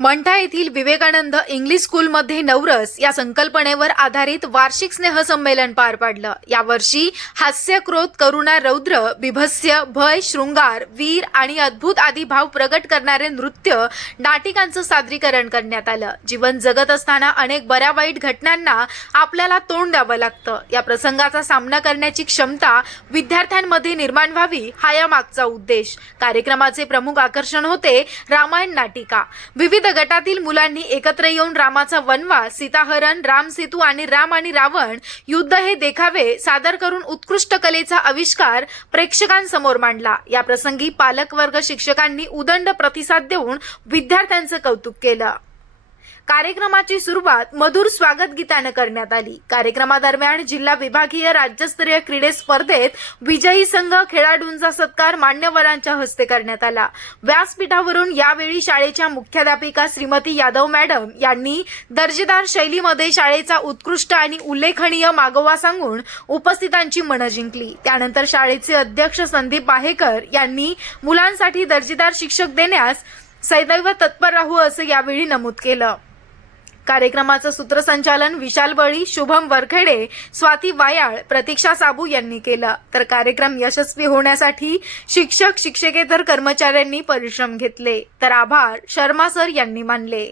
मंठा येथील विवेकानंद इंग्लिश स्कूलमध्ये नवरस या संकल्पनेवर आधारित वार्षिक स्नेहसंमेलन पार पाडलं. यावर्षी हास्य क्रोध करुणा रौद्र बिभत्स्य भय शृंगार वीर आणि अद्भुत आदी भाव प्रगट करणारे नृत्य नाटिकांचं सादरीकरण करण्यात आलं. जीवन जगत असताना अनेक बऱ्या वाईट घटनांना आपल्याला तोंड द्यावं लागतं. या प्रसंगाचा सामना करण्याची क्षमता विद्यार्थ्यांमध्ये निर्माण व्हावी हा या मागचा उद्देश. कार्यक्रमाचे प्रमुख आकर्षण होते रामायण नाटिका. विविध गटातील मुलांनी एकत्र येऊन रामाचा वनवास सीताहरण राम सेतू आणि राम आणि रावण युद्ध हे देखावे सादर करून उत्कृष्ट कलेचा आविष्कार प्रेक्षकांसमोर मांडला. या प्रसंगी पालकवर्ग शिक्षकांनी उदंड प्रतिसाद देऊन विद्यार्थ्यांचं कौतुक केलं. कार्यक्रमाची सुरुवात मधुर स्वागत गीतानं करण्यात आली. कार्यक्रमादरम्यान जिल्हा विभागीय राज्यस्तरीय क्रीडे स्पर्धेत विजयी संघ खेळाडूंचा सत्कार मान्यवरांच्या हस्ते करण्यात आला. व्यासपीठावरून यावेळी शाळेच्या मुख्याध्यापिका श्रीमती यादव मॅडम यांनी दर्जेदार शैलीमध्ये शाळेचा उत्कृष्ट आणि उल्लेखनीय मागोवा सांगून उपस्थितांची मनं जिंकली. त्यानंतर शाळेचे अध्यक्ष संदीप बाहेकर यांनी मुलांसाठी दर्जेदार शिक्षक देण्यास सदैव तत्पर राहू असं यावेळी नमूद केलं. कार्यक्रमाचं सूत्रसंचालन विशाल बळी शुभम वरखेडे स्वाती वायाळ प्रतीक्षा साबू यांनी केलं. तर कार्यक्रम यशस्वी होण्यासाठी शिक्षक शिक्षकेतर कर्मचाऱ्यांनी परिश्रम घेतले. तर आभार शर्मा सर यांनी मानले.